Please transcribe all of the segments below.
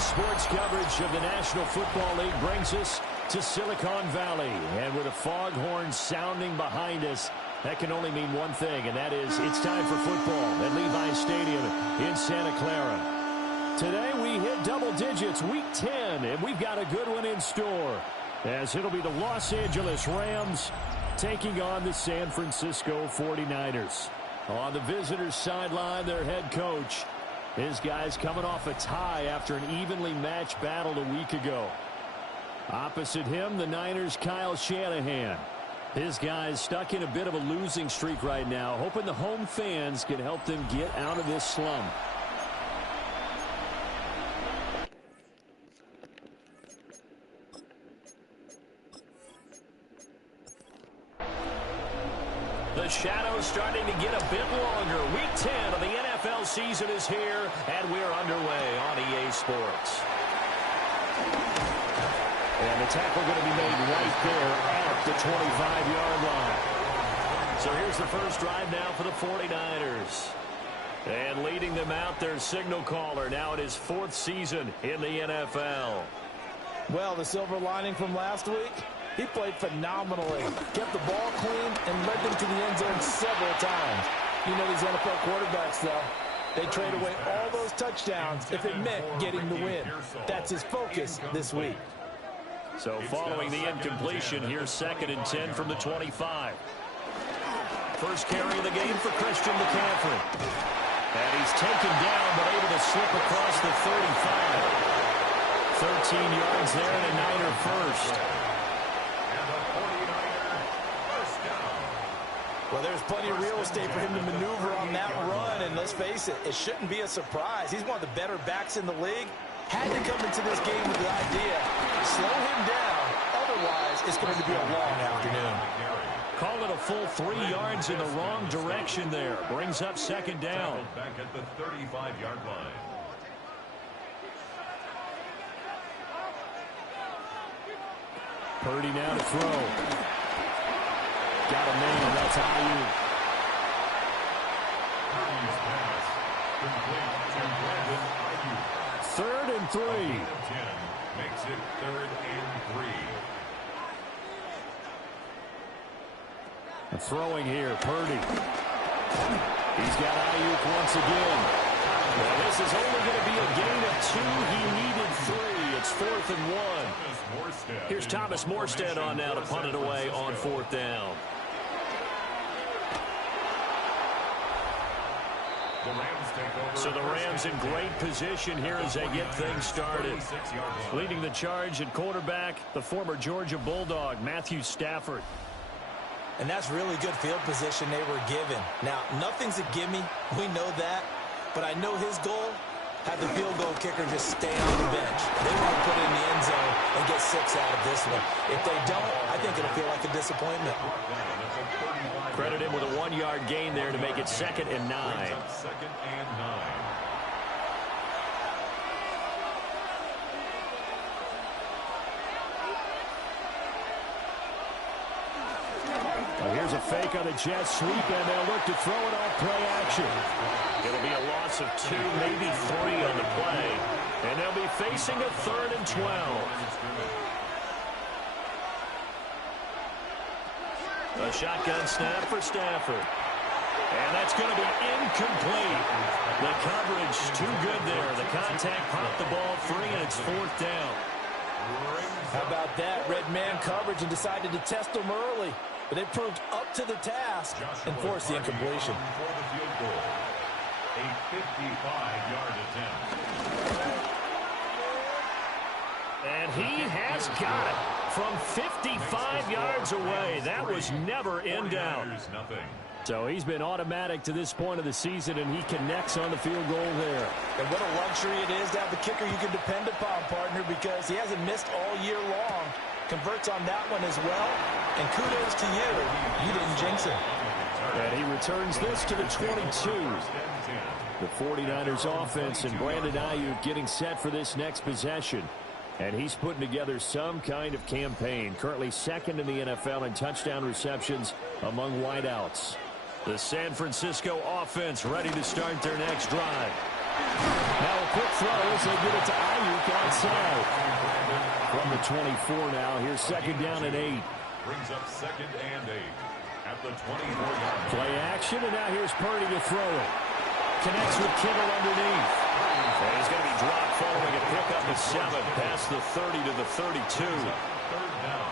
Sports coverage of the National Football League brings us to Silicon Valley. And with a foghorn sounding behind us, that can only mean one thing, and that is it's time for football at Levi's Stadium in Santa Clara. Today we hit double digits, week 10, and we've got a good one in store, as it'll be the Los Angeles Rams taking on the San Francisco 49ers. On the visitors' sideline, their head coach. His guys coming off a tie after an evenly matched battle a week ago. Opposite him, the Niners' Kyle Shanahan. His guys stuck in a bit of a losing streak right now, hoping the home fans can help them get out of this slump. The shadow's starting to get a bit longer. Week 10 of the NFL season is here, and we're underway on EA Sports. And the tackle going to be made right there at the 25-yard line. So here's the first drive now for the 49ers. And leading them out, their signal caller, now in his 4th season in the NFL. Well, the silver lining from last week, he played phenomenally. Kept the ball clean and led them to the end zone several times. You know these NFL quarterbacks, though. They trade away all those touchdowns if it meant getting the win. That's his focus this week. So following the incompletion, here's 2nd and 10 from the 25. First carry of the game for Christian McCaffrey. And he's taken down but able to slip across the 35. 13 yards there and a Niner first. Well, there's plenty of real estate for him to maneuver on that run, and let's face it, it shouldn't be a surprise. He's one of the better backs in the league. Had to come into this game with the idea, slow him down, otherwise it's going to be a long afternoon. Call it a full 3 yards in the wrong direction there. Brings up 2nd down. Back at the 35-yard line. Purdy now to throw. Got a man, that's Ayuk. Purdy's pass complete to Brandon Ayuk. 3rd and 3. 10 makes it 3rd and 3. Throwing here, Purdy. He's got Ayuk once again. Well, this is only going to be a gain of 2. He needed 3. It's 4th and 1. Here's Thomas Morstead on now to punt it away on 4th down. So the Rams in great position here as they get things started. Leading the charge at quarterback, the former Georgia Bulldog, Matthew Stafford. And that's really good field position they were given. Now, nothing's a gimme. We know that. But I know his goal, had the field goal kicker just stay on the bench. They want to put it in the end zone and get 6 out of this one. If they don't, I think it'll feel like a disappointment. Credit him with a 1-yard gain there to make it 2nd and 9. 2nd and 9. Well, here's a fake on the jet sweep, and they'll look to throw it off play action. It'll be a loss of 2, maybe 3 on the play, and they'll be facing a 3rd and 12. A shotgun snap for Stafford. And that's going to be incomplete. The coverage too good there. The contact popped the ball free, and it's 4th down. How about that? Red man coverage and decided to test them early. But they proved up to the task and forced the incompletion. For the field goal. A 55-yard attempt. And he has got it from 55 yards away. That was never in doubt. So he's been automatic to this point of the season, and he connects on the field goal there. And what a luxury it is to have the kicker you can depend upon, partner, because he hasn't missed all year long. Converts on that one as well. And kudos to you. You didn't jinx him. And he returns this to the 22. The 49ers offense and Brandon Ayuk getting set for this next possession. And he's putting together some kind of campaign. Currently 2nd in the NFL in touchdown receptions among wideouts. The San Francisco offense ready to start their next drive. Now a quick throw as they get it to Ayuk outside. From the 24 now, here's second down and 8. Brings up second and 8 at the 24-yard. Play action, and now here's Purdy to throw it. Connects with Kittle underneath. And he's going to be dropped following a pickup of 7 past the 30 to the 32. Third down.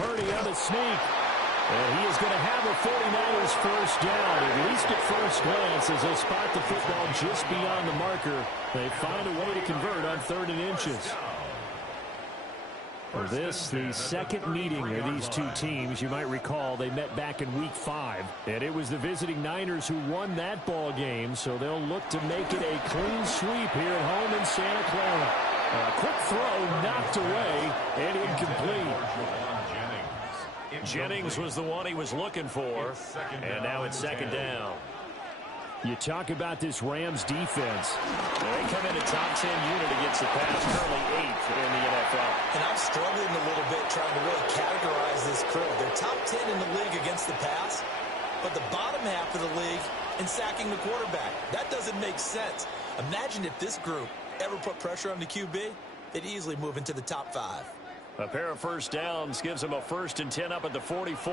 Purdy on the sneak. And he is going to have a 49ers first down, at least at first glance, as they spot the football just beyond the marker. They find a way to convert on 3rd and inches. For this, the second meeting of these two teams. You might recall they met back in Week 5. And it was the visiting Niners who won that ball game, so they'll look to make it a clean sweep here at home in Santa Clara. A quick throw knocked away and incomplete. Jennings was the one he was looking for, and now it's second down. You talk about this Rams defense. They come in a top 10 unit against the pass, currently 8th in the NFL. And I'm struggling a little bit trying to really categorize this crew. They're top 10 in the league against the pass, but the bottom half of the league in sacking the quarterback. That doesn't make sense. Imagine if this group ever put pressure on the QB, they'd easily move into the top 5. A pair of first downs gives them a 1st and 10 up at the 44.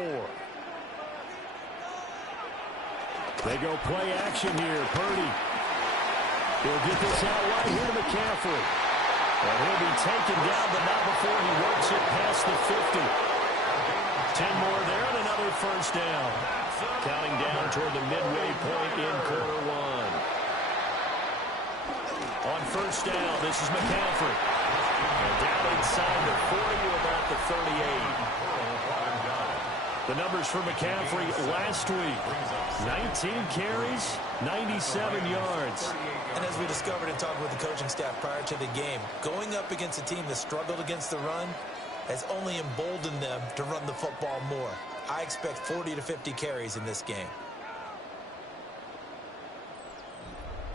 They go play action here. Purdy. He'll get this out right here to McCaffrey. And he'll be taken down, but not before he works it past the 50. 10 more there and another first down. Counting down toward the midway point in quarter 1. On first down, this is McCaffrey. And down inside the 40 to about the 38. The numbers for McCaffrey last week. 19 carries, 97 yards. And as we discovered in talking with the coaching staff prior to the game, going up against a team that struggled against the run has only emboldened them to run the football more. I expect 40 to 50 carries in this game.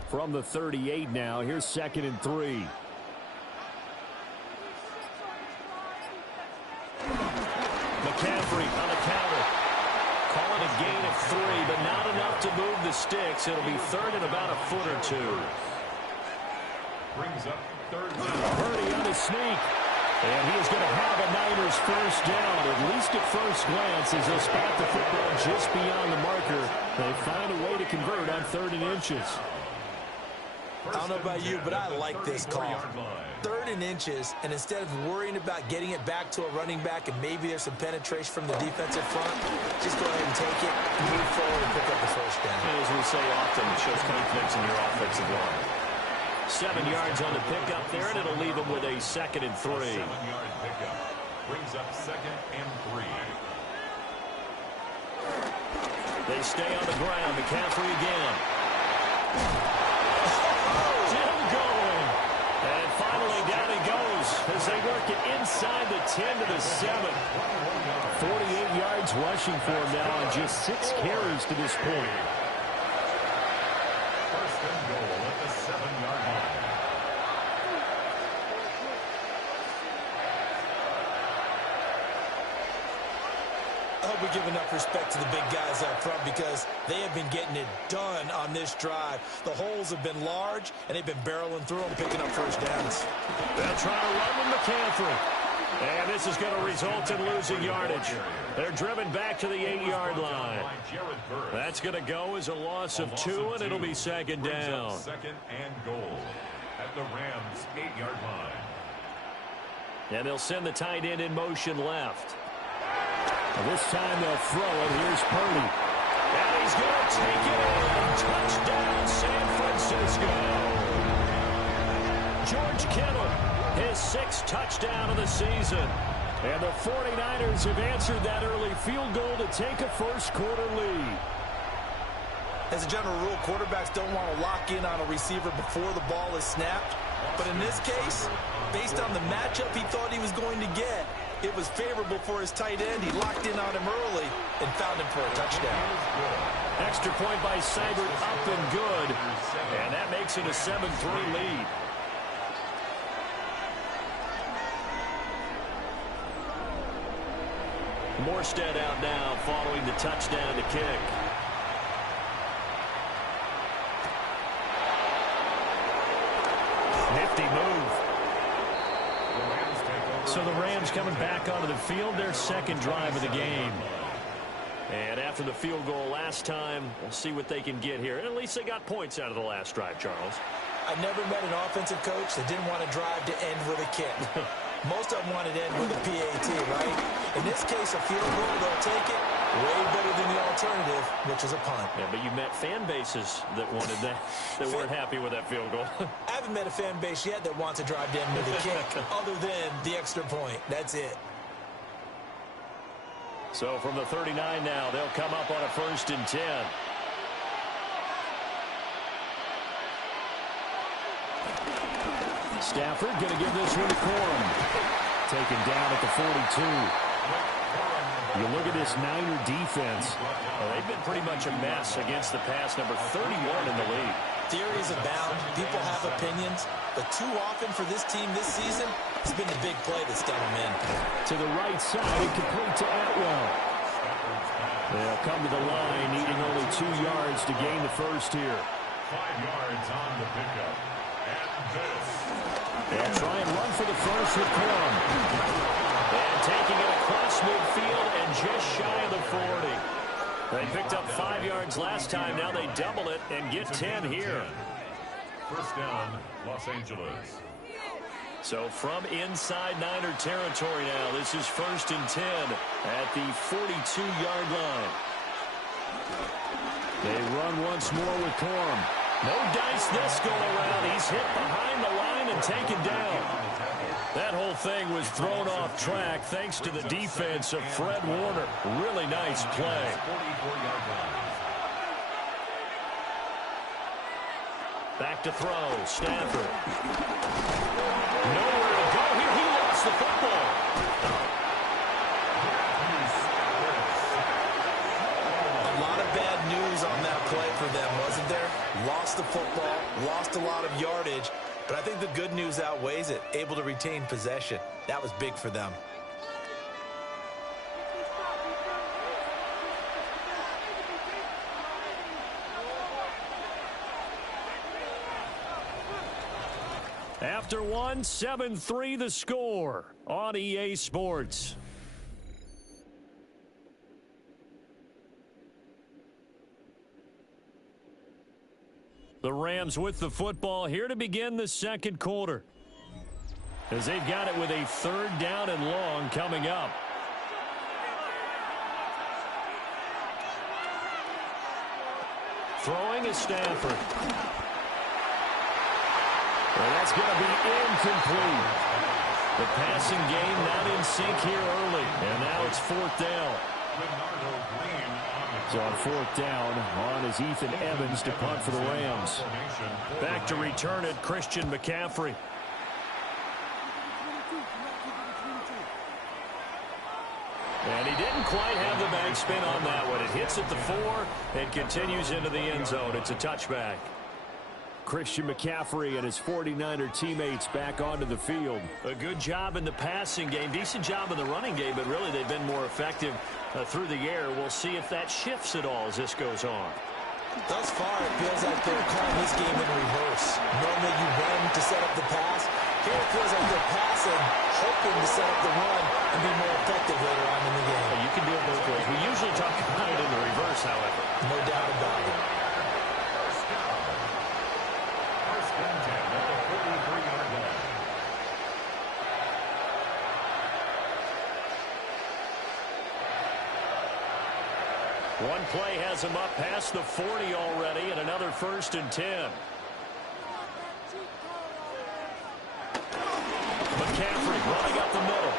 From the 38 now, here's 2nd and 3. McCaffrey on the counter. Calling a gain of 3, but not enough to move the sticks. It'll be 3rd and about a foot or 2. Brings up 3rd down. Purdy on his sneak. And he is going to have a Niners first down, at least at first glance, as they spot the football just beyond the marker. They find a way to convert on 3rd and inches. I don't know about you, but I like this call. 3rd and inches, and instead of worrying about getting it back to a running back and maybe there's some penetration from the defensive front, just go ahead and take it, move forward, and pick up the first down. As we say often, it shows confidence in your offensive line. 7 yards on the pickup there, and it'll leave them with a 2nd and 3. 7-yard pickup. Brings up 2nd and 3. They stay on the ground. McCaffrey again. Still going. And finally down he goes as they work it inside the 10 to the 7. 48 yards rushing for him now on just 6 carries to this point. First and goal at the 7-yard line. I hope we give enough respect to the big guys up front because they have been getting it done on this drive. The holes have been large, and they've been barreling through them, picking up first downs. They'll try to run with McCaffrey. And this is going to result in losing yardage. They're driven back to the 8-yard line. That's going to go as a loss of 2, and it'll be 2nd down. 2nd and goal at the Rams' 8-yard line. And they'll send the tight end in motion left. And this time they'll throw it. Here's Purdy. And he's going to take it in. Touchdown, San Francisco. George Kittle, his 6th touchdown of the season. And the 49ers have answered that early field goal to take a first-quarter lead. As a general rule, quarterbacks don't want to lock in on a receiver before the ball is snapped. But in this case, based on the matchup he thought he was going to get, it was favorable for his tight end. He locked in on him early and found him for a touchdown. Extra point by Seibert, up and good. And that makes it a 7-3 lead. Morstead out now following the touchdown to kick. nifty move. So the Rams coming back onto the field, their second drive of the game. And after the field goal last time, we'll see what they can get here. And at least they got points out of the last drive, Charles. I never met an offensive coach that didn't want to drive to end with a kick. Most of them wanted to end with a PAT, right? In this case, a field goal, they'll take it. Way better than the alternative, which is a punt. Yeah, but you met fan bases that wanted that, that weren't happy with that field goal. I haven't met a fan base yet that wants to drive to end with a kick, other than the extra point. That's it. So from the 39 now, they'll come up on a 1st and 10. Stafford going to give this one to Corum. Taken down at the 42. You look at this Niner defense. Well, they've been pretty much a mess against the pass, number 31 in the league. Theories abound. People have opinions. But too often for this team this season, it's been the big play that's done them in. To the right side, complete to Atwell. They'll come to the line, needing only 2 yards to gain the first here. 5 yards on the pickup. And this. They'll try and run for the first with Corum. And taking it across midfield and just shy of the 40. They picked up 5 yards last time. Now they double it and get 10 here. First down, Los Angeles. So from inside Niner territory now, this is 1st and 10 at the 42-yard line. They run once more with Corum. No dice this go around. He's hit behind the line and taken down. That whole thing was thrown off track thanks to the defense of Fred Warner. Really nice play. Back to throw. Stafford. Nowhere to go here. He lost the football. A lot of bad news on that play for them, wasn't there? Lost the football, lost a lot of yardage, but I think the good news outweighs it. Able to retain possession. That was big for them. After one, 7-3 the score on EA Sports. The Rams with the football here to begin the second quarter, as they've got it with a 3rd down and long coming up. Throwing is Stafford. And that's going to be incomplete. The passing game not in sync here early. And now it's 4th down. So on 4th down, on is Ethan Evans to punt for the Rams. Back to return it, Christian McCaffrey. And he didn't quite have the bag spin on that one. It hits at the 4 and continues into the end zone. It's a touchback. Christian McCaffrey and his 49er teammates back onto the field. A good job in the passing game, decent job in the running game, but really they've been more effective through the air. We'll see if that shifts at all as this goes on. Thus far, it feels like they're calling this game in reverse. Normally you run to set up the pass. Here it feels like they're passing, hoping to set up the run and be more effective later on in the game. You can do it both ways. We usually talk about it in the reverse, however. No doubt about it. One play has him up past the 40 already, and another 1st and 10. McCaffrey running up the middle.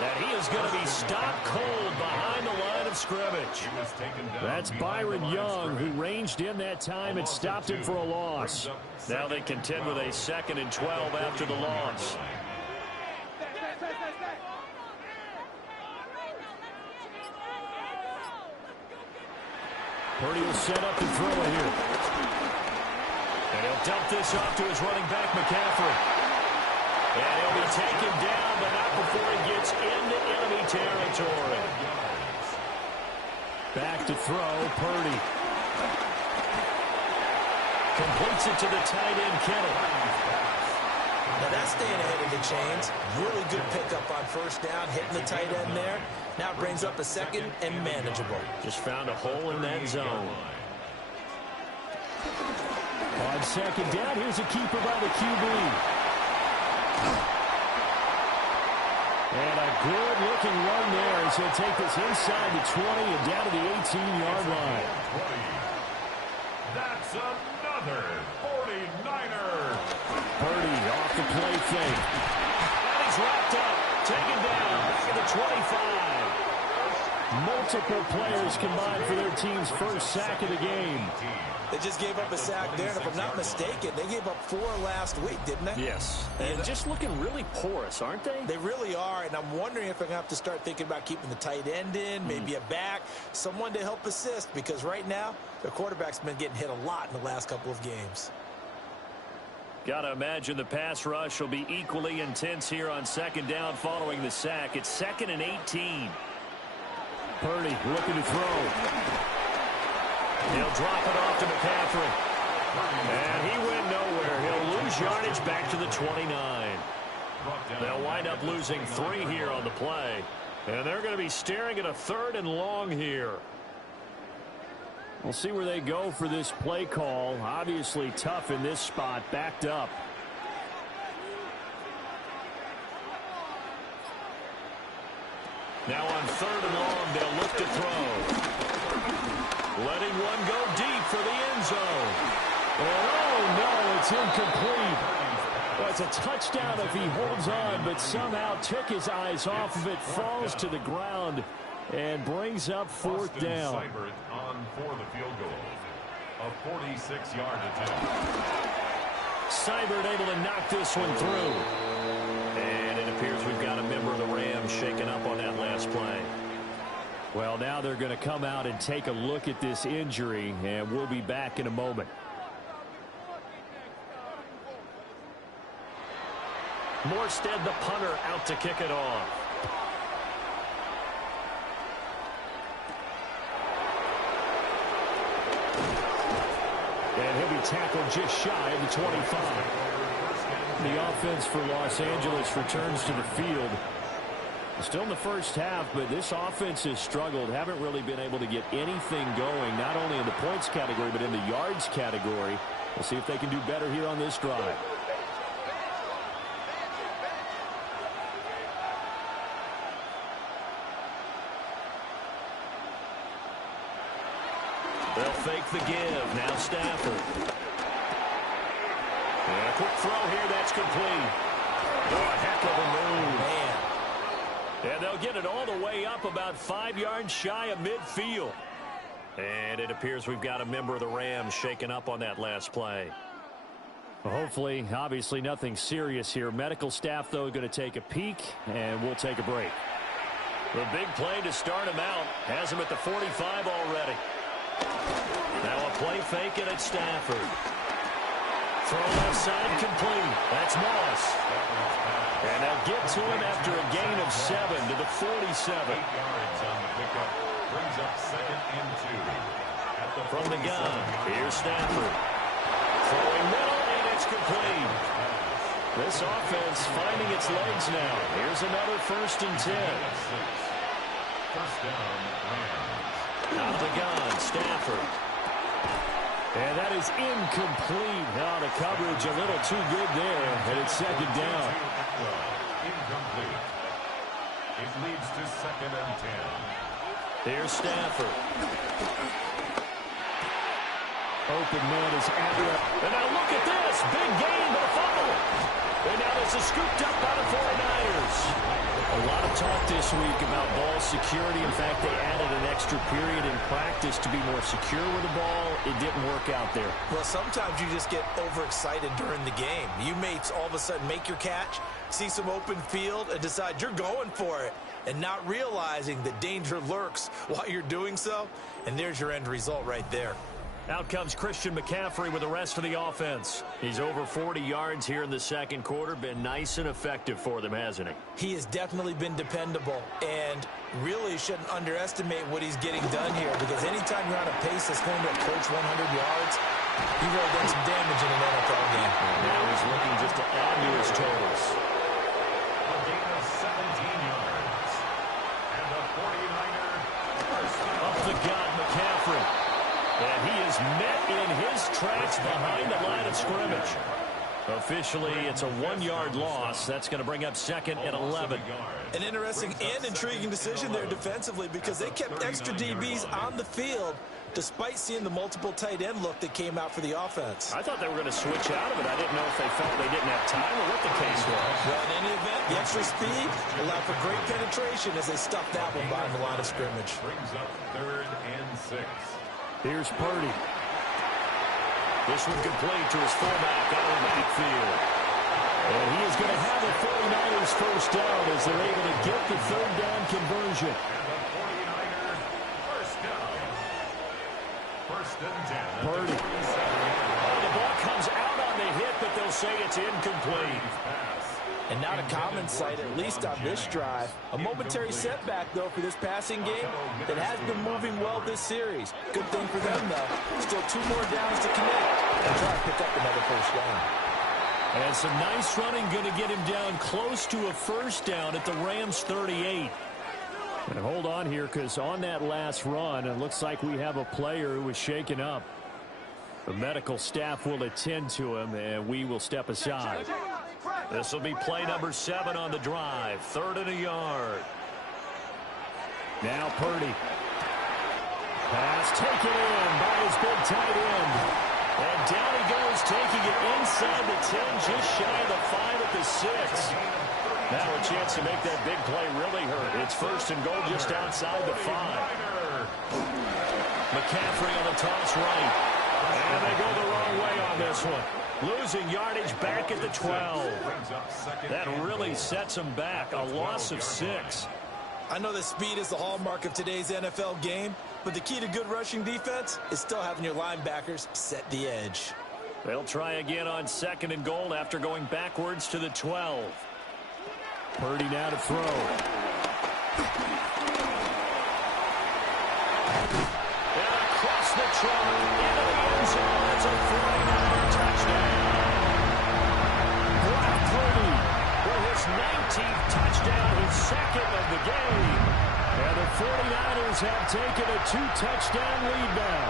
And he is going to be stopped cold behind the line of scrimmage. That's Byron Young, who ranged in that time and stopped him for a loss. Now they contend with a 2nd and 12 after the loss. Purdy will set up and throw it here. And he'll dump this off to his running back, McCaffrey. And he'll be taken down, but not before he gets into enemy territory. Back to throw, Purdy. Completes it to the tight end, Kittle. Now that's staying ahead of the chains. Really good pickup on first down, hitting the tight end there. Now it brings up a second and manageable. Just found a hole in that zone. On second down, here's a keeper by the QB. And a good-looking run there as he'll take this inside the 20 and down to the 18-yard line. That's another 49er. Purdy off the play fake. And he's wrapped up, taken down, back at the 25. Multiple players combined for their team's first sack of the game. They just gave up a sack there, and if I'm not mistaken, they gave up 4 last week, didn't they? Yes. And just looking really porous, aren't they? They really are, and I'm wondering if I'm going to have to start thinking about keeping the tight end in, maybe a back, someone to help assist, because right now, their quarterback's been getting hit a lot in the last couple of games. Got to imagine the pass rush will be equally intense here on second down following the sack. It's 2nd and 18. Purdy looking to throw. He'll drop it off to McCaffrey. And he went nowhere. He'll lose yardage back to the 29. They'll wind up losing 3 here on the play. And they're going to be staring at a 3rd and long here. We'll see where they go for this play call. Obviously tough in this spot, backed up. Now on 3rd and long, they'll look to throw. Letting one go deep for the end zone. And oh no, it's incomplete. Well, it's a touchdown if he holds on, but somehow took his eyes off of it, falls to the ground, and brings up 4th down. Seibert on for the field goal. A 46-yard attempt. Seibert able to knock this one through. And it appears we've got a member of the Rams shaken up on that last play. Well, now they're going to come out and take a look at this injury, and we'll be back in a moment. Morstead, the punter, out to kick it off. And he'll be tackled just shy of the 25. The offense for Los Angeles returns to the field. Still in the first half, but this offense has struggled. Haven't really been able to get anything going, not only in the points category, but in the yards category. We'll see if they can do better here on this drive. They'll fake the give. Now Stafford. And a quick throw here. That's complete. Oh, a heck of a move. Man. And they'll get it all the way up about 5 yards shy of midfield. And it appears we've got a member of the Rams shaken up on that last play. Well, hopefully, obviously nothing serious here. Medical staff, though, going to take a peek, and we'll take a break. The big play to start him out has him at the 45 already. Now a play fake, and it's Stafford. Throw left side complete. That's Moss. And they'll get to him after a gain of 7 to the 47. 8 yards on the pickup. Brings up 2nd and 2. From the gun, here's Stafford. Throwing middle, and it's complete. This offense finding its legs now. Here's another 1st and 10. First down, Rams. Out of the gun, Stafford. And that is incomplete. Now the coverage a little too good there, and it's 2nd down. Incomplete. It leads to 2nd and 10. Here's Stafford. Open man is accurate. And now look at this. Big gain, but a fumble. And now this is scooped up by the 49ers. A lot of talk this week about ball security. In fact, they added an extra period in practice to be more secure with the ball. It didn't work out there. Well, sometimes you just get overexcited during the game. You may all of a sudden make your catch, see some open field, and decide you're going for it, and not realizing that danger lurks while you're doing so. And there's your end result right there. Out comes Christian McCaffrey with the rest of the offense. He's over 40 yards here in the second quarter. Been nice and effective for them, hasn't he? He has definitely been dependable, and really shouldn't underestimate what he's getting done here, because anytime you're on a pace that's going to approach 100 yards, you've really done some damage in an NFL game. And now he's looking just to add to his totals. A gain of 17 yards. And the 49er first down. Up the gut, McCaffrey. And he is met in his tracks behind the line of scrimmage. Officially, it's a 1-yard loss. That's going to bring up second and 11. An interesting and intriguing decision there defensively, because they kept extra DBs on the field despite seeing the multiple tight end look that came out for the offense. I thought they were going to switch out of it. I didn't know if they felt they didn't have time or what the case was. Well, in any event, the extra speed allowed for great penetration as they stuffed that one behind the line of scrimmage. Brings up 3rd and 6. Here's Purdy. This one complete to his fullback out of the backfield. And he is going to have the 49ers first down as they're able to get the 3rd down conversion. And the 49ers first down. 1st and 10. Purdy. Oh, the ball comes out on the hit, but they'll say it's incomplete. And not a common sight, at least on this drive. A momentary setback, though, for this passing game that has been moving well this series. Good thing for them, though. Still 2 more downs to connect and try to pick up another first down. And some nice running going to get him down close to a first down at the Rams 38. And hold on here, because on that last run, it looks like we have a player who was shaken up. The medical staff will attend to him, and we will step aside. This will be play number 7 on the drive. 3rd and a yard. Now Purdy. Pass taken in by his big tight end. And down he goes, taking it inside the 10, just shy of the 5 at the 6. Now a chance to make that big play really hurt. It's 1st and goal just outside the 5. McCaffrey on the toss right. And they go the wrong way on this one. Losing yardage back at the 12. That really sets them back. A loss of 6. I know that speed is the hallmark of today's NFL game, but the key to good rushing defense is still having your linebackers set the edge. They'll try again on 2nd and goal after going backwards to the 12. Purdy now to throw. And across the trunk into the end zone. It's a 49er touchdown. Brock Purdy with his 19th touchdown, his 2nd of the game. And the 49ers have taken a 2-touchdown lead now.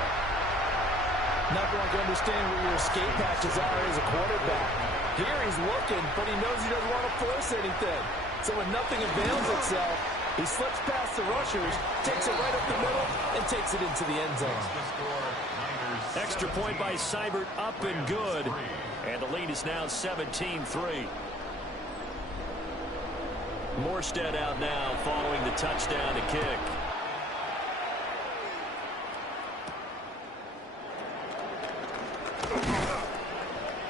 Nothing like understanding where your escape hatches are as a quarterback. Here he's looking, but he knows he doesn't want to force anything. So when nothing avails itself, he slips past the rushers, takes it right up the middle, and takes it into the end zone. Extra point by Seibert, up and good. And the lead is now 17-3. Morstead out now following the touchdown to kick.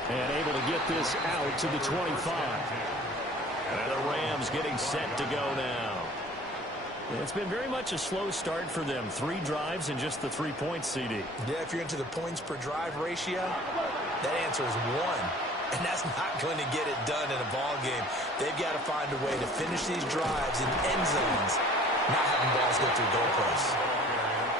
And able to get this out to the 25. And the Rams getting set to go now. It's been very much a slow start for them. 3 drives and just the 3 points, CD. Yeah, if you're into the points per drive ratio, that answer is 1. And that's not going to get it done in a ball game. They've got to find a way to finish these drives in end zones, not having balls go through goalposts.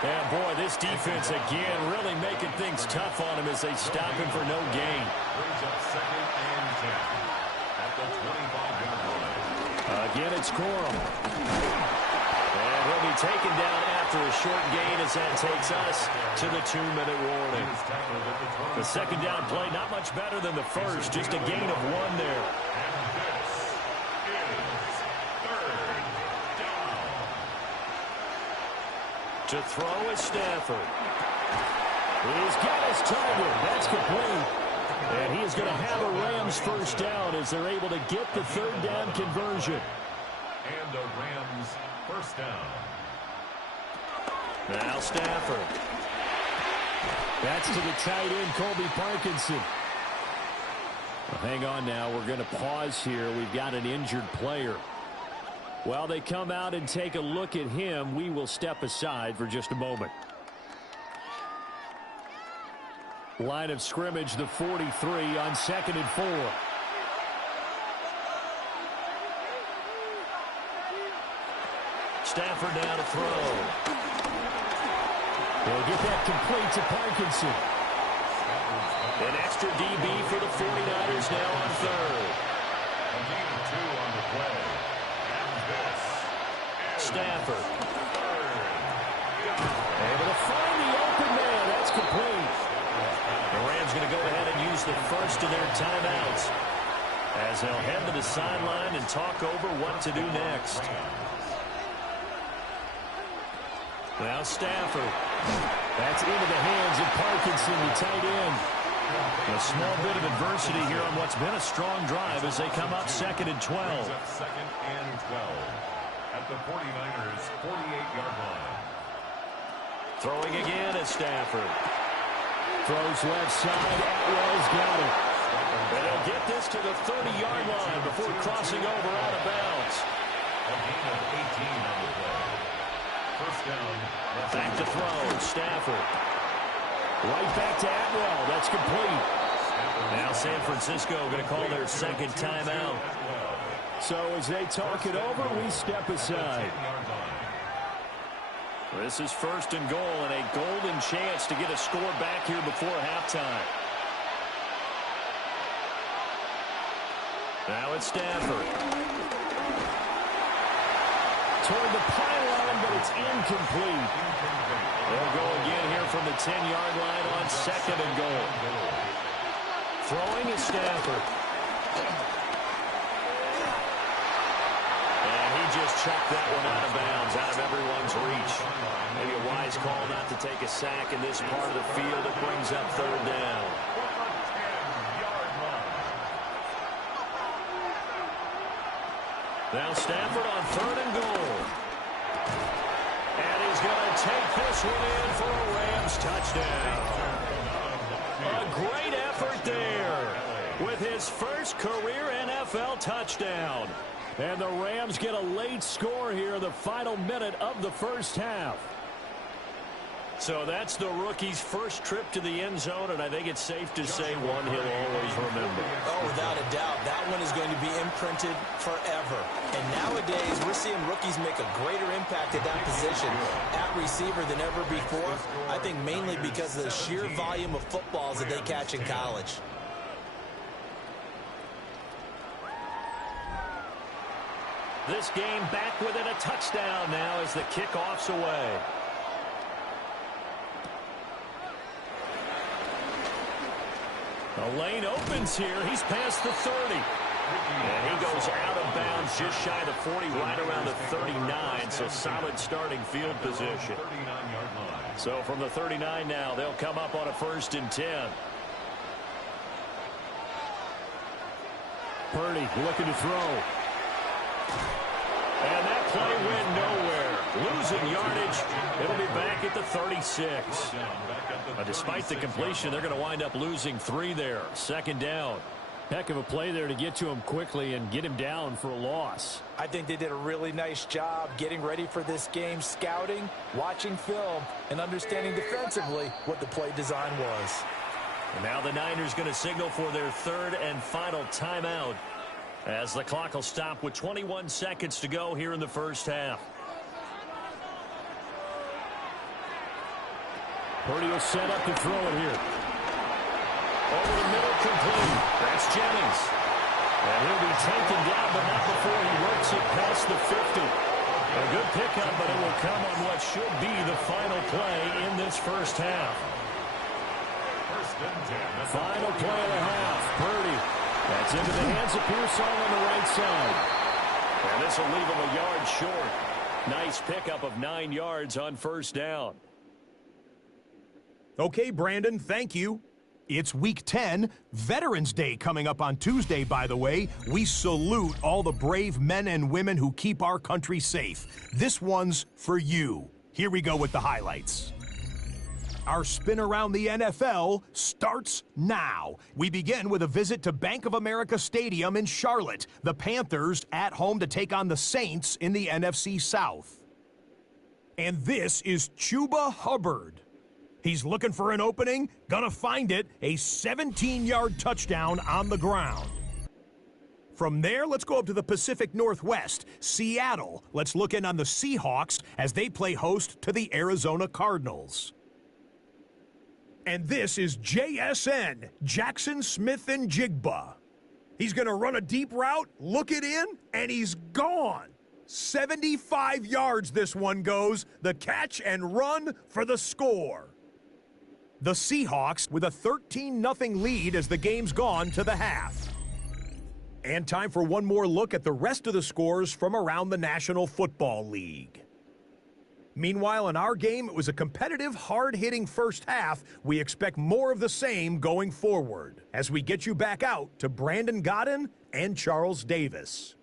And boy, this defense again really making things tough on him as they stop him for no gain. Brings up 2nd and 10 at the 25-yard line. Again, it's Corum. And he'll be taken down after a short gain as that takes us to the 2-minute warning. The 2nd down play, not much better than the first, just a gain of 1 there. To throw is Stafford. He's got his target. That's complete. And he is going to have a Rams first down as they're able to get the 3rd down conversion. And the Rams first down. Now Stafford. That's to the tight end, Colby Parkinson. Well, hang on now. We're going to pause here. We've got an injured player. While they come out and take a look at him, we will step aside for just a moment. Line of scrimmage, the 43 on 2nd and 4. Stafford now to throw. They'll get that complete to Parkinson. An extra DB for the 49ers now on 3rd. A gain of 2 on the play. And this is Stafford. Able to find the open man. That's complete. The Rams going to go ahead and use the first of their timeouts as they'll head to the sideline and talk over what to do next. Now Stafford. That's into the hands of Parkinson, the tight end. A small bit of adversity here on what's been a strong drive as they come up 2nd and 12. Second and 12 at the 49ers' 48-yard line. Throwing again at Stafford. Throws left side. Atwell's got it. And they'll get this to the 30-yard line before crossing over out of bounds. A gain of 18 on the play. First down. Back to throw. Stafford. Right back to Atwell. That's complete. Now San Francisco going to call their second timeout. So as they talk it over, we step aside. This is 1st and goal and a golden chance to get a score back here before halftime. Now it's Stafford. Toward the pylon, but it's incomplete. They'll go again here from the 10-yard line on 2nd and goal. Throwing is Stafford. And he just chucked that one out of bounds, out of everyone's reach. Maybe a wise call not to take a sack in this part of the field. It brings up 3rd down. Now Stafford on 3rd and goal. And he's going to take this one in for a Rams touchdown. A great effort there with his first career NFL touchdown. And the Rams get a late score here, the final minute of the first half. So that's the rookie's first trip to the end zone, and I think it's safe to say one he'll always remember. Oh, without a doubt, that one is going to be imprinted forever. And nowadays, we're seeing rookies make a greater impact at that position at receiver than ever before. I think mainly because of the sheer volume of footballs that they catch in college. This game back within a touchdown now as the kickoff's away. The lane opens here. He's past the 30. And he goes out of bounds just shy of the 40, right around the 39. So solid starting field position. So from the 39 now, they'll come up on a 1st and 10. Purdy looking to throw. And that play went nowhere. Losing yardage. It'll be back at the 36. Despite the completion, they're going to wind up losing 3 there. 2nd down. Heck of a play there to get to him quickly and get him down for a loss. I think they did a really nice job getting ready for this game, scouting, watching film, and understanding defensively what the play design was. And now the Niners going to signal for their 3rd and final timeout as the clock will stop with 21 seconds to go here in the first half. Purdy will set up to throw it here. Over the middle, complete. That's Jennings. And he'll be taken down, but not before he works it past the 50. A good pickup, but it will come on what should be the final play in this first half. Final play of the half. Purdy. That's into the hands of Pearsall on the right side. And this will leave him a yard short. Nice pickup of 9 yards on 1st down. Okay, Brandon, thank you. It's Week 10, Veterans Day coming up on Tuesday, by the way. We salute all the brave men and women who keep our country safe. This one's for you. Here we go with the highlights. Our spin around the NFL starts now. We begin with a visit to Bank of America Stadium in Charlotte. The Panthers at home to take on the Saints in the NFC South. And this is Chuba Hubbard. He's looking for an opening, gonna find it, a 17-yard touchdown on the ground. From there, let's go up to the Pacific Northwest, Seattle. Let's look in on the Seahawks as they play host to the Arizona Cardinals. And this is JSN, Jackson Smith and Jigba. He's gonna run a deep route, look it in, and he's gone. 75 yards this one goes, the catch and run for the score. The Seahawks with a 13-0 lead as the game's gone to the half. And time for one more look at the rest of the scores from around the National Football League. Meanwhile, in our game, it was a competitive, hard-hitting first half. We expect more of the same going forward as we get you back out to Brandon Godden and Charles Davis.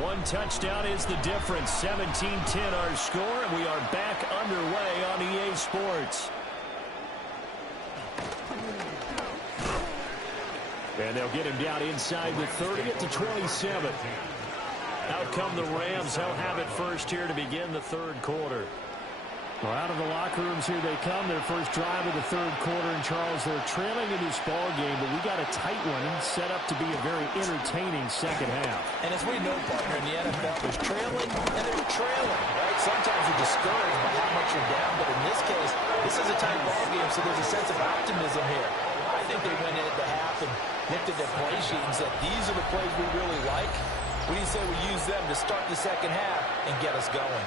One touchdown is the difference. 17-10 our score, and we are back underway on EA Sports. And they'll get him down inside the 30 at the 27. Out come the Rams. They'll have it first here to begin the third quarter. Well, out of the locker rooms here they come. Their first drive of the third quarter. And, Charles, they're trailing in this ball game, but we got a tight one set up to be a very entertaining second half. And as we know, partner, in the NFL, there's trailing and there's trailing, right? Sometimes you're discouraged by how much you're down, but in this case, this is a tight ball game, so there's a sense of optimism here. I think they went into the half and looked at their play sheet and said, these are the plays we really like. What do you say we use them to start the second half and get us going?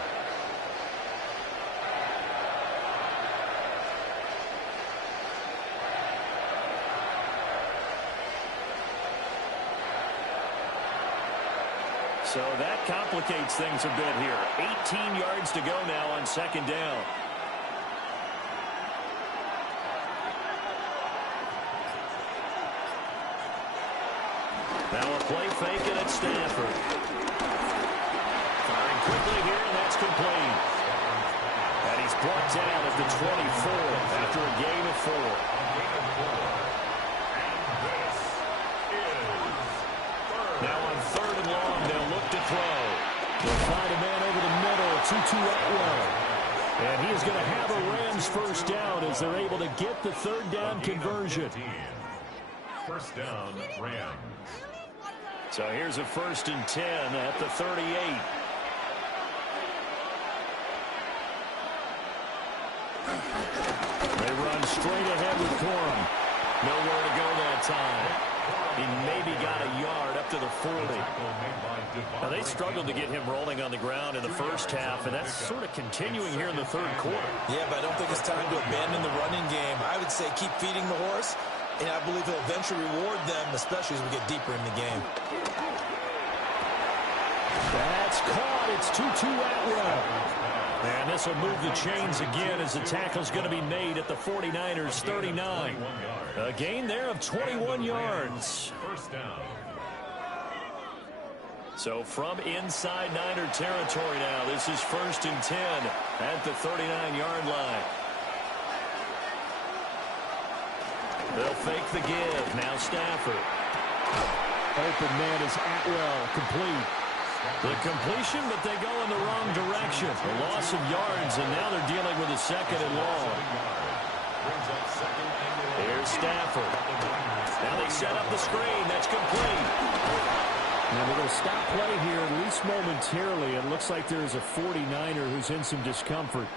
So that complicates things a bit here. 18 yards to go now on second down. Now a play fake it at Stanford. Firing quickly here, and that's complete. And he's brought down at the 24 after a gain of 4. Now on third and long, they'll look to throw. They'll find a man over the middle, Tutu Atwell. And he is going to have a Rams first down as they're able to get the third down conversion. First down, Rams. So here's a 1st and 10 at the 38. They run straight ahead with Corum. Nowhere to go that time. He maybe got a yard up to the 40. Now, they struggled to get him rolling on the ground in the first half, and that's sort of continuing here in the third quarter. Yeah, but I don't think it's time to abandon the running game. I would say keep feeding the horse, and I believe he'll eventually reward them, especially as we get deeper in the game. That's caught. It's Tutu Atwell. And this will move the chains again as the tackle's going to be made at the 49ers' 39. A gain there of 21 yards. First down. So from inside Niner territory now, this is 1st and 10 at the 39-yard line. They'll fake the give. Now Stafford. Open man is Atwell, complete. The completion, but they go in the wrong direction. A loss of yards, and now they're dealing with a 2nd and long. Here's Stafford. Now they set up the screen. That's complete. Now they're going to stop play here, at least momentarily. It looks like there's a 49er who's in some discomfort.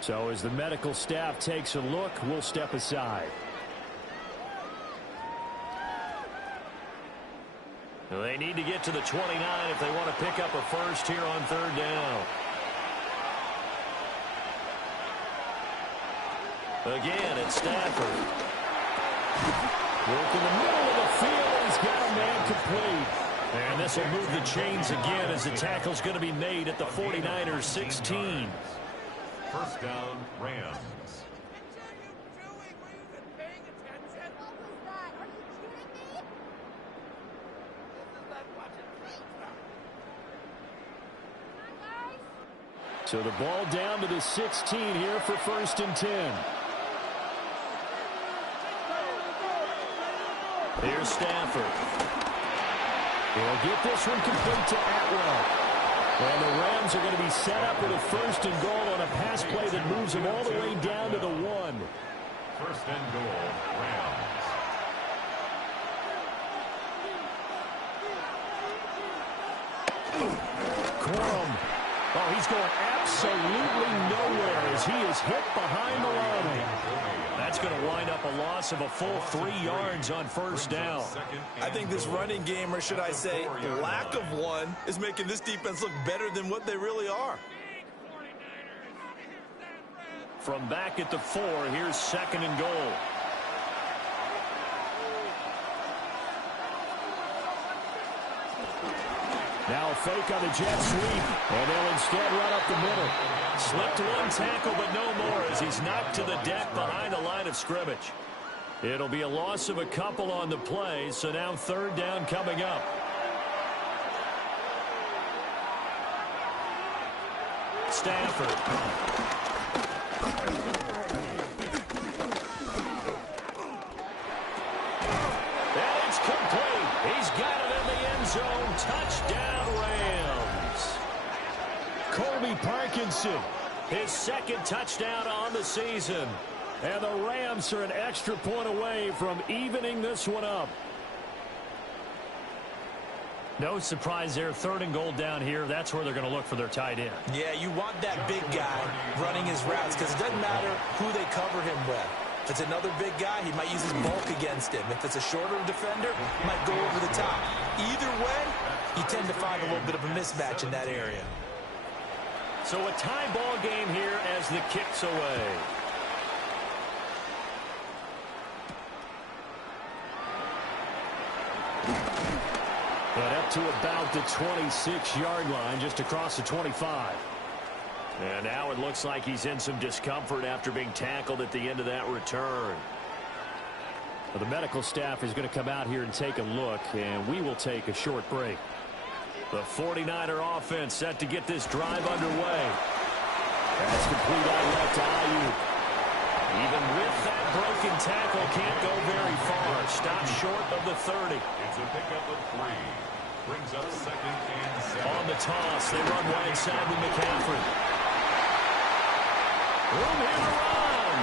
So as the medical staff takes a look, we'll step aside. They need to get to the 29 if they want to pick up a first here on third down. Again, it's Stafford. Work in the middle of the field, and he's got a man complete. And this will move the chains again as the tackle's going to be made at the 49ers' 16. First down, Rams. So the ball down to the 16 here for 1st and 10. Here's Stafford. He'll get this one complete to Atwell. And the Rams are going to be set up with a 1st and goal on a pass play that moves them all the way down to the 1. 1st and goal, Rams. Corum. Oh, he's going absolutely nowhere as he is hit behind the line. That's going to wind up a loss of a full 3 yards on 1st down. I think this running game, or should I say lack of one, is making this defense look better than what they really are. From back at the 4, here's 2nd and goal. Now a fake on the jet sweep, and they'll instead run up the middle. Slipped one tackle, but no more as he's knocked to the deck behind the line of scrimmage. It'll be a loss of a couple on the play, so now 3rd down coming up. Stafford. And it's complete. He's got it in the end zone. Touchdown, Rams. Colby Parkinson, His 2nd touchdown on the season. and the Rams are an extra point away from evening this one up. No surprise there. 3rd and goal down here. That's where they're going to look for their tight end. Yeah, you want that big guy running his routes because it doesn't matter who they cover him with. If it's another big guy, he might use his bulk against him. If it's a shorter defender, he might go over the top. Either way, you tend to find a little bit of a mismatch in that area. So a tie ball game here as the kick's away. And up to about the 26-yard line, just across the 25. And now it looks like he's in some discomfort after being tackled at the end of that return. Well, the medical staff is going to come out here and take a look, and we will take a short break. The 49er offense set to get this drive underway. That's complete outlet to Ayuk. Even with that broken tackle, can't go very far. Stops short of the 30. It's a pickup of 3. Brings up 2nd and 7. On the toss, they run right side with McCaffrey. Room here to run.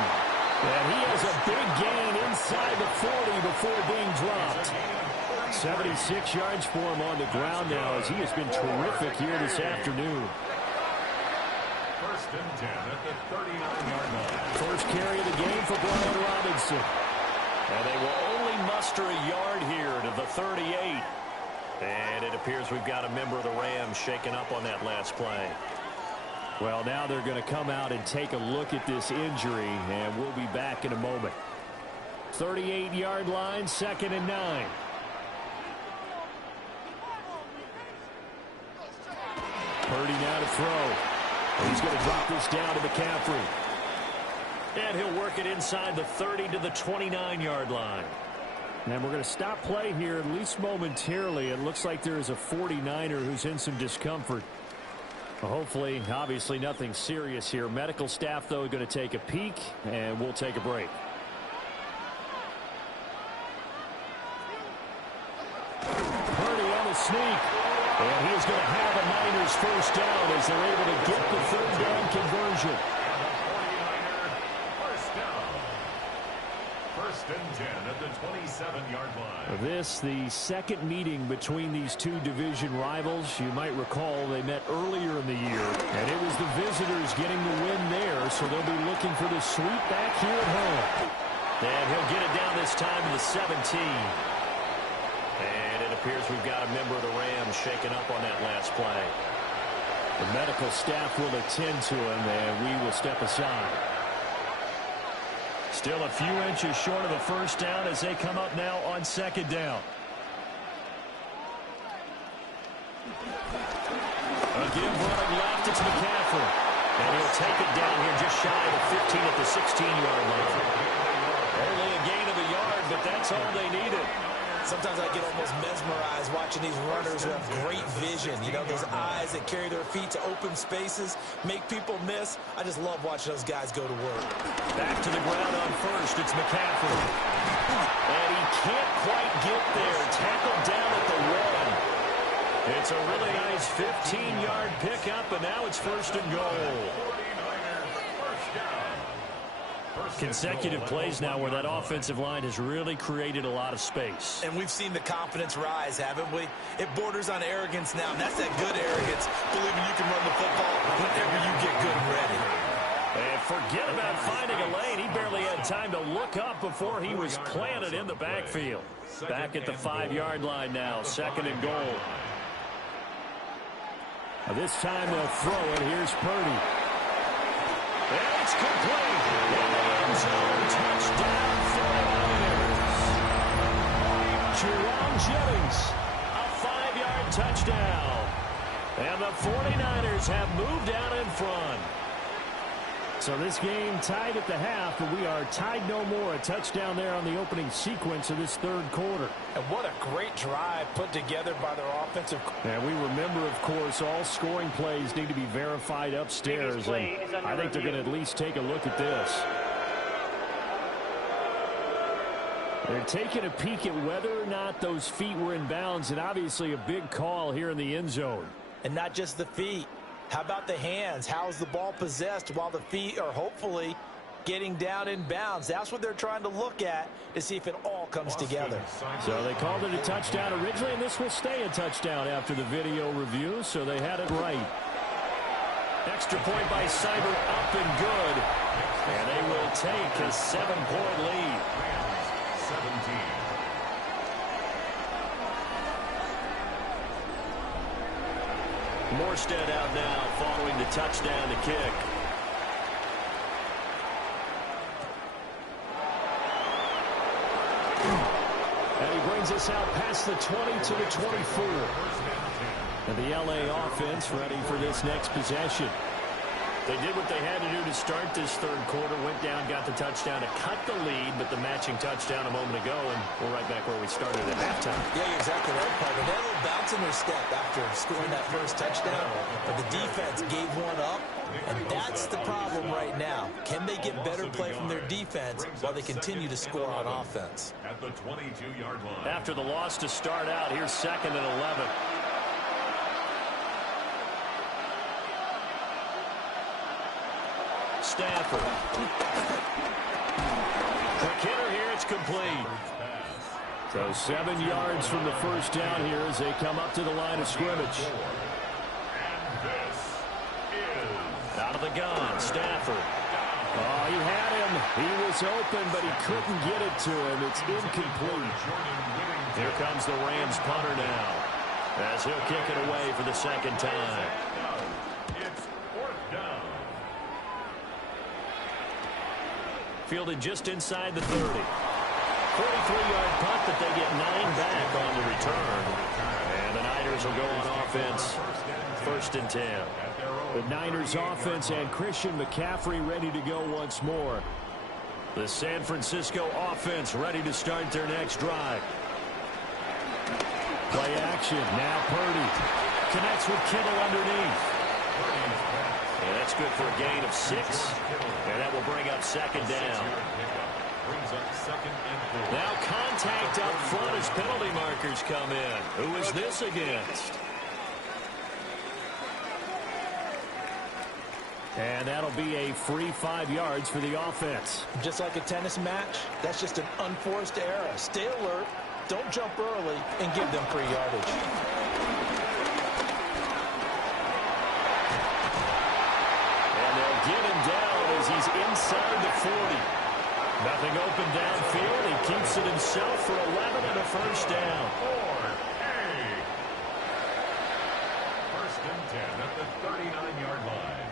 And he has a big gain inside the 40 before being dropped. 76 yards for him on the ground now as he has been terrific here this afternoon. 1st and 10 at the 39-yard line. First carry of the game for Brian Robinson. And they will only muster a yard here to the 38. And it appears we've got a member of the Rams shaken up on that last play. Well, now they're going to come out and take a look at this injury, and we'll be back in a moment. 38-yard line, 2nd and 9. Purdy now to throw. He's going to drop this down to McCaffrey. And he'll work it inside the 30 to the 29-yard line. And we're going to stop play here at least momentarily. It looks like there is a 49er who's in some discomfort. Well, hopefully, obviously nothing serious here. Medical staff, though, going to take a peek, and we'll take a break. Purdy on the sneak. And he is going to have a Niners first down as they're able to get the 3rd down conversion. First and 10 at the 27-yard line. This, the second meeting between these two division rivals. You might recall they met earlier in the year, and it was the visitors getting the win there, so they'll be looking for the sweep back here at home. And he'll get it down this time to the 17. And it appears we've got a member of the Rams shaken up on that last play. The medical staff will attend to him, and we will step aside. Still a few inches short of a first down as they come up now on 2nd down. Again, running left, it's McCaffrey. And he'll take it down here just shy of the 15 at the 16-yard line. Only a gain of a yard, but that's all they needed. Sometimes I get almost mesmerized watching these runners who have great vision. You know, those eyes that carry their feet to open spaces, make people miss. I just love watching those guys go to work. Back to the ground on first. It's McCaffrey. And he can't quite get there. Tackled down at the 1. It's a really nice 15-yard pickup, and now it's first and goal. Consecutive plays now where that offensive line has really created a lot of space. And we've seen the confidence rise, haven't we? It borders on arrogance now, and that's that good arrogance, believing you can run the football whenever you get good and ready. And forget about finding a lane. He barely had time to look up before he was planted in the backfield. Back at the 5-yard line now, second and goal. This time they'll throw it. Here's Purdy. And it's complete. End zone touchdown 49ers. Jerome Jennings, a 5-yard touchdown. And the 49ers have moved out in front. So this game tied at the half, but we are tied no more. A touchdown there on the opening sequence of this third quarter. And what a great drive put together by their offensive. And we remember, of course, all scoring plays need to be verified upstairs. And I think they're going to at least take a look at this. They're taking a peek at whether or not those feet were in bounds, and obviously a big call here in the end zone. And not just the feet. How about the hands? How's the ball possessed while the feet are hopefully getting down in bounds? That's what they're trying to look at to see if it all comes together. So they called it a touchdown originally, and this will stay a touchdown after the video review, so they had it right. Extra point by Cyber, up and good. And they will take a 7-point lead. 17. Morstead out now following the touchdown to kick. And he brings us out past the 20 to the 24. And the LA offense ready for this next possession. They did what they had to do to start this third quarter. Went down, got the touchdown to cut the lead, but the matching touchdown a moment ago, and we're right back where we started at halftime. Yeah, you're exactly right, Parker. They had a little bounce in their step after scoring that first touchdown, but the defense gave one up, and that's the problem right now. Can they get better play from their defense while they continue to score on offense? At the 22-yard line. After the loss to start out, here's second and 11. Stafford. Quick hitter here, it's complete. So 7 yards from the first down here as they come up to the line of scrimmage. And this is Out of the gun, Stafford. Oh, he had him. He was open, but he couldn't get it to him. It's incomplete. Here comes the Rams punter now, as he'll kick it away for the second time. It's fourth down. Fielded just inside the 30. 43-yard punt, but they get 9 back on the return. And the Niners will go on offense. First and 10. The Niners offense and Christian McCaffrey ready to go once more. The San Francisco offense ready to start their next drive. Play action. Now Purdy connects with Kittle underneath. And that's good for a gain of 6. And that will bring up second down. Now contact up front as penalty markers come in. Who is this against? And that'll be a free 5 yards for the offense. Just like a tennis match, that's just an unforced error. Stay alert, don't jump early, and give them free yardage. Get him down as he's inside the 40. Nothing open downfield. He keeps it himself for 11 and a first down. First and 10 at the 39-yard line.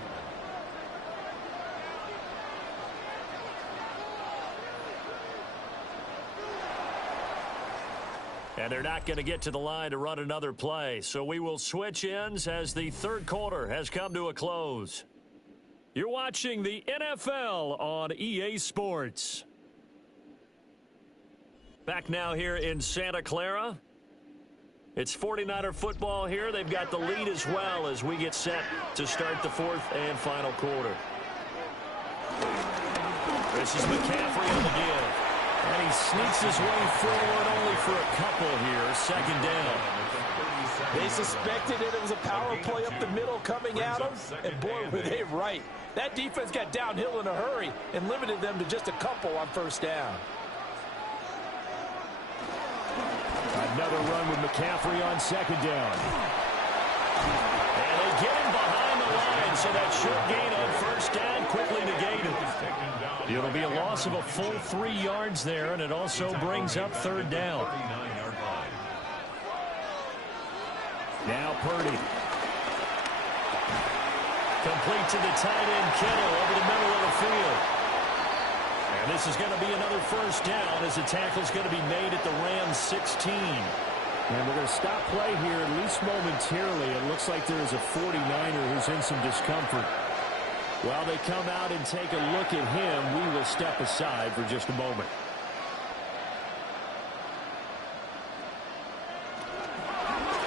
And they're not going to get to the line to run another play. So we will switch ends as the third quarter has come to a close. You're watching the NFL on EA Sports. Back now here in Santa Clara. It's 49er football here. They've got the lead as well as we get set to start the fourth and final quarter. This is McCaffrey on the give. And he sneaks his way forward only for a couple here. Second down. They suspected it was a power play up the middle coming at them, and boy, were they right. That defense got downhill in a hurry and limited them to just a couple on first down. Another run with McCaffrey on second down. And they get him behind the line, so that short gain on first down quickly negated. It'll be a loss of a full 3 yards there, and it also brings up third down. Now Purdy. Complete to the tight end, Kittle, over the middle of the field. And this is going to be another first down as the tackle's going to be made at the Rams 16. And we're going to stop play here at least momentarily. It looks like there is a 49er who's in some discomfort. While they come out and take a look at him, we will step aside for just a moment.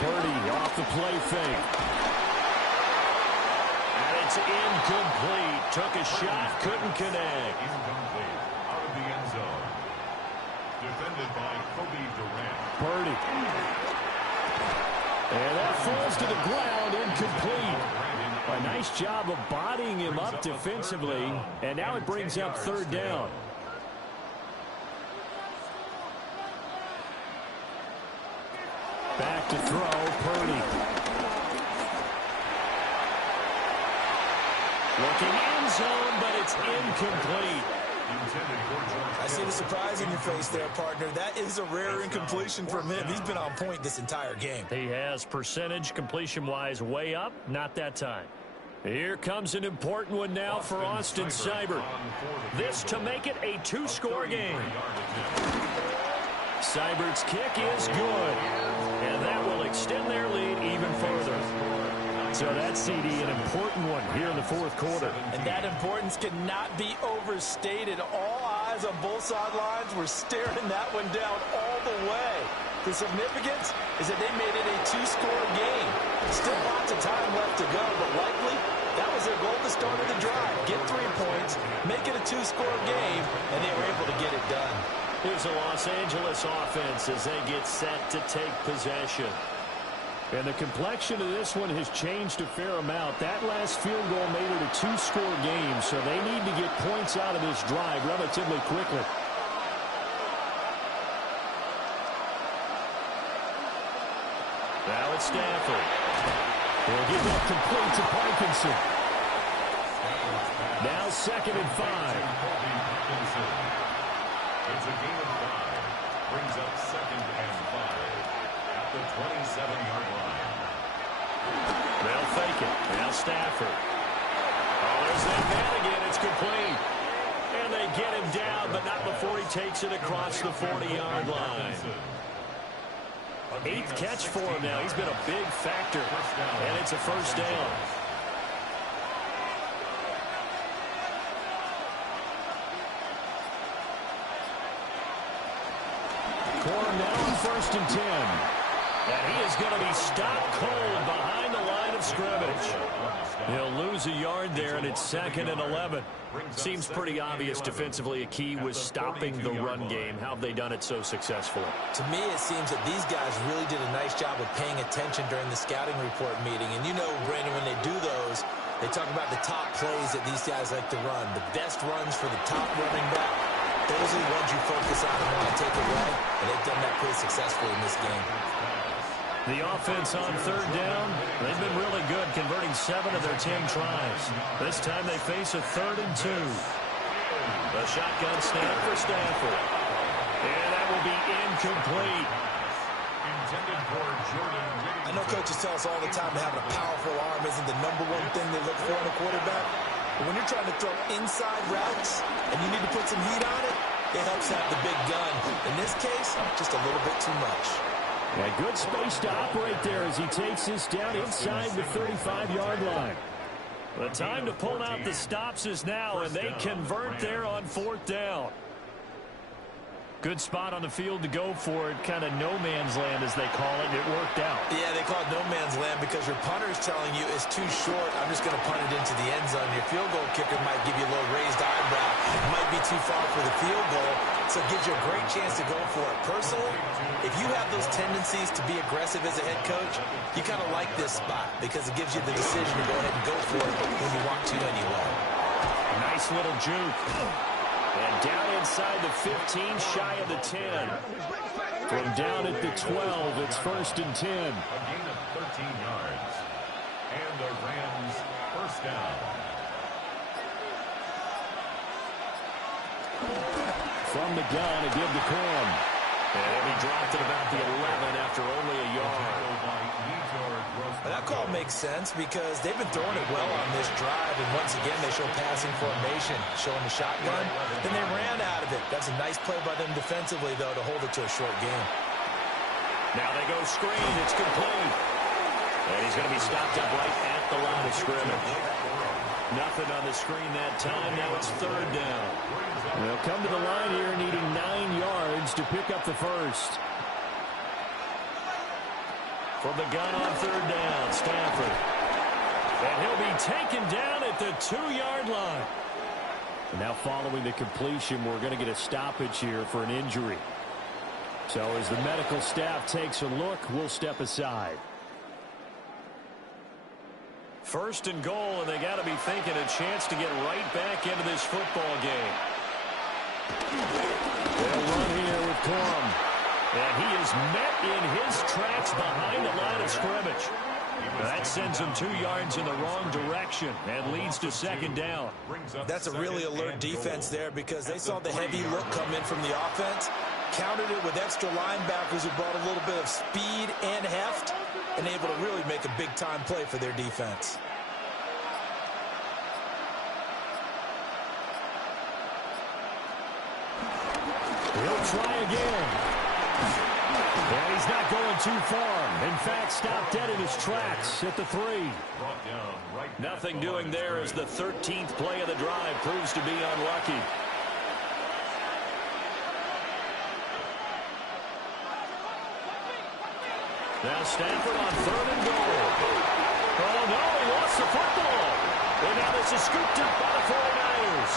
Purdy off the play fake. And it's incomplete. Took a shot, couldn't connect. Incomplete. Out of the end zone. Defended by Kobe Durant. Purdy. And that falls to the ground, incomplete. A nice job of bodying him up defensively, and now it brings up third down. Back to throw, Purdy. Looking end zone, but it's incomplete. I see the surprise in your face there, partner. That is a rare incompletion from him. He's been on point this entire game. He has percentage completion-wise way up, not that time. Here comes an important one now for Austin Seibert. This to make it a two-score game. Seibert's kick is good, and that will extend their lead even further. So that CD, an important one here in the fourth quarter. And that importance cannot be overstated. All eyes on both sidelines were staring that one down all the way. The significance is that they made it a two-score game. Still lots of time left to go, but likely that was their goal at the start of the drive. Get 3 points, make it a two-score game, and they were able to get it done. Here's a Los Angeles offense as they get set to take possession. And the complexion of this one has changed a fair amount. That last field goal made it a two-score game, so they need to get points out of this drive relatively quickly. Now it's Stafford. He'll give up complete to Parkinson. Now 2nd and 5. It's a game of 5. Brings up 2nd and 5 at the 27-yard line. They'll fake it. Now Stafford. Oh, there's that man again. It's complete. And they get him down, but not before he takes it across the 40-yard line. 8th catch for him now. He's been a big factor. And it's a first down. Now on 1st and 10. And he is going to be stopped cold behind the line of scrimmage. He'll lose a yard there, and it's 2nd and 11. Seems pretty obvious defensively a key was stopping the run game. How have they done it so successfully? To me, it seems that these guys really did a nice job of paying attention during the scouting report meeting. And you know, Brandon, when they do those, they talk about the top plays that these guys like to run, the best runs for the top running back. Those are the ones you focus on and want to take away, and they've done that pretty successfully in this game. The offense on 3rd down, they've been really good, converting 7 of their 10 tries. This time they face a 3rd and 2. The shotgun snap for Stafford. And that will be incomplete. Intended for Jordan. I know coaches tell us all the time that having a powerful arm isn't the #1 thing they look for in a quarterback. But when you're trying to throw inside routes and you need to put some heat on it, it helps have the big gun. In this case, just a little bit too much. Yeah, good space to operate there as he takes this down inside the 35-yard line. The time to pull out the stops is now, and they convert there on 4th down. Good spot on the field to go for it. Kind of no man's land, as they call it. It worked out. Yeah, they call it no man's land because your punter is telling you it's too short. I'm just going to punt it into the end zone. Your field goal kicker might give you a little raised eyebrow. It might be too far for the field goal, so it gives you a great chance to go for it. Personally, if you have those tendencies to be aggressive as a head coach, you kind of like this spot because it gives you the decision to go ahead and go for it when you want to anyway. Nice little juke. And down inside the 15, shy of the 10. From down at the 12, it's 1st and 10. A gain of 13 yards. And the Rams first down. From the gun, a give to Corum. And he dropped it about the 11 after only a yard. That call makes sense because they've been throwing it well on this drive, and once again they show passing formation, showing the shotgun. Then they ran out of it. That's a nice play by them defensively, though, to hold it to a short game. Now they go screen. It's complete. And he's going to be stopped up right at the line of scrimmage. Nothing on the screen that time. Now it's 3rd down. They'll come to the line here needing 9 yards to pick up the first. From the gun on 3rd down, Stafford. And he'll be taken down at the 2-yard line. And now following the completion, we're going to get a stoppage here for an injury. So as the medical staff takes a look, we'll step aside. 1st and goal, and they got to be thinking a chance to get right back into this football game. They'll run here with Corum. And he is met in his tracks behind the line of scrimmage. That sends him 2 yards in the wrong direction and leads to 2nd down. That's a really alert defense there because they saw the heavy look come in from the offense, countered it with extra linebackers who brought a little bit of speed and heft, and able to really make a big-time play for their defense. He'll try again. And he's not going too far. In fact, stopped dead in his tracks at the 3. Nothing doing there as the 13th play of the drive proves to be unlucky. Now Stafford on 3rd and goal. Oh, no, he lost the football. And now this is scooped up by the 49ers.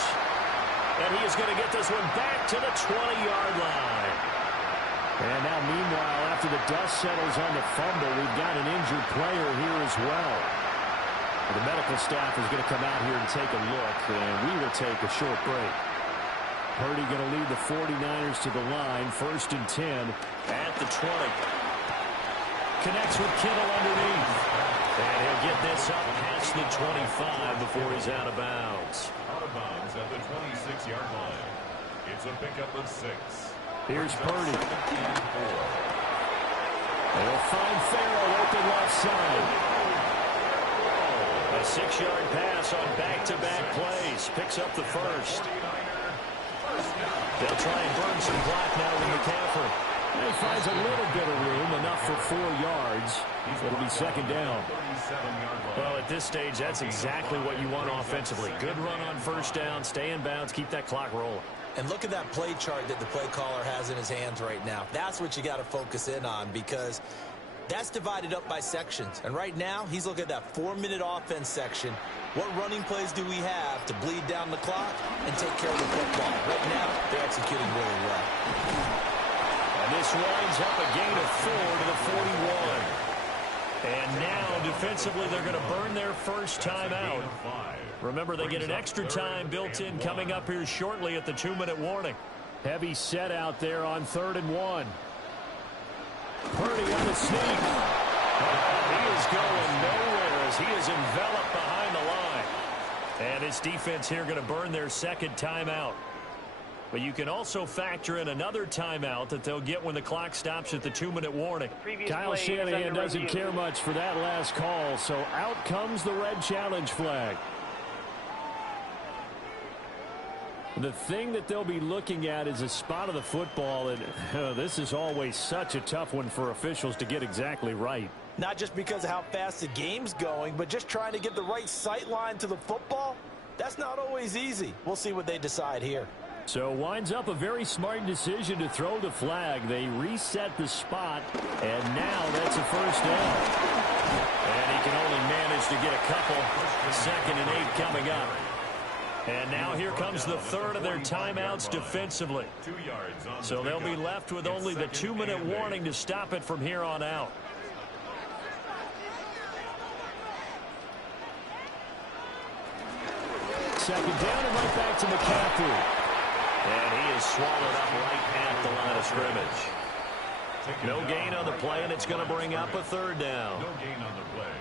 And he is going to get this one back to the 20-yard line. And now, meanwhile, after the dust settles on the fumble, we've got an injured player here as well. The medical staff is going to come out here and take a look, and we will take a short break. Purdy going to lead the 49ers to the line, 1st and 10 at the 20. Connects with Kittle underneath. And he'll get this up past the 25 before he's out of bounds. Out of bounds at the 26-yard line. It's a pickup of 6. Here's Purdy. They'll find Farrell open left side. A 6-yard pass on back-to-back plays. Picks up the first. They'll try and burn some clock now with McCaffrey. And he finds a little bit of room, enough for 4 yards. It'll be 2nd down. Well, at this stage, that's exactly what you want offensively. Good run on 1st down, stay in bounds, keep that clock rolling. And look at that play chart that the play caller has in his hands right now. That's what you got to focus in on because that's divided up by sections. And right now, he's looking at that 4-minute offense section. What running plays do we have to bleed down the clock and take care of the football? Right now, they're executing really well. And this winds up a gain of 4 to the 41. And now, defensively, they're going to burn their first timeout. Remember, they get an extra time built in coming up here shortly at the 2-minute warning. Heavy set out there on 3rd and 1. Purdy on the sneak. He is going nowhere as he is enveloped behind the line. And this defense here going to burn their 2nd timeout. But you can also factor in another timeout that they'll get when the clock stops at the 2-minute warning. Kyle Shanahan doesn't care much for that last call, so out comes the red challenge flag. The thing that they'll be looking at is a spot of the football, and this is always such a tough one for officials to get exactly right. Not just because of how fast the game's going, but just trying to get the right sight line to the football. That's not always easy. We'll see what they decide here. So winds up a very smart decision to throw the flag. They reset the spot, and now that's a first down. And he can only manage to get a couple. 2nd and 8 coming up. And now here comes the third of their timeouts defensively. So they'll be left with only the 2-minute warning to stop it from here on out. Second down and right back to McCaffrey. And he is swallowed up right at the line of scrimmage. No gain on the play, and it's going to bring up a 3rd down. No gain on the play.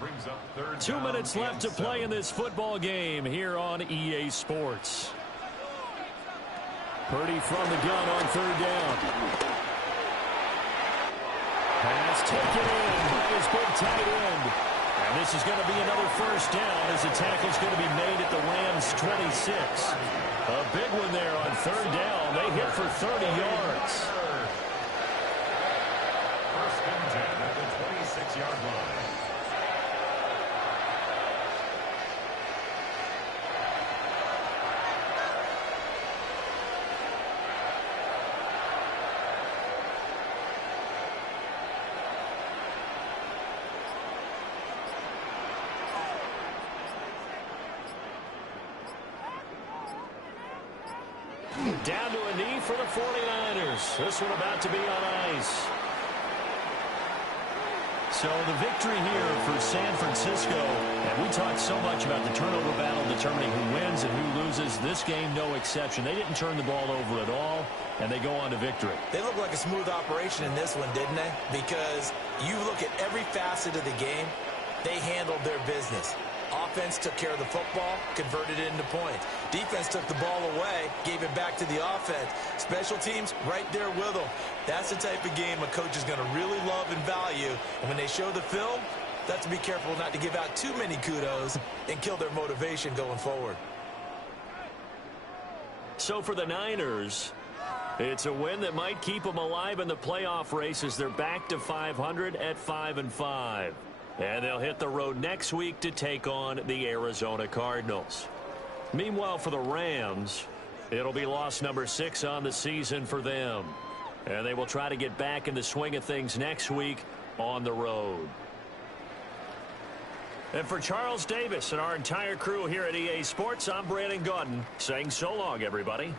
Brings up 3rd 2 minutes left to play in this football game here on EA Sports. Purdy from the gun on 3rd down. Pass taken in by his big tight end. And this is going to be another first down as the tackle's going to be made at the Rams' 26. A big one there on 3rd down. They hit for 30 yards. 1st and 10 at the 26-yard line. Down to a knee for the 49ers. This one about to be on ice. So the victory here for San Francisco. And we talked so much about the turnover battle determining who wins and who loses. This game, no exception. They didn't turn the ball over at all, and they go on to victory. They look like a smooth operation in this one, didn't they? Because you look at every facet of the game, they handled their business. Offense took care of the football, converted it into points. Defense took the ball away, gave it back to the offense. Special teams, right there with them. That's the type of game a coach is going to really love and value. And when they show the film, they have to be careful not to give out too many kudos and kill their motivation going forward. So for the Niners, it's a win that might keep them alive in the playoff race as they're back to 500 at 5-5. And they'll hit the road next week to take on the Arizona Cardinals. Meanwhile, for the Rams, it'll be loss number 6 on the season for them. And they will try to get back in the swing of things next week on the road. And for Charles Davis and our entire crew here at EA Sports, I'm Brandon Gaudin saying so long, everybody.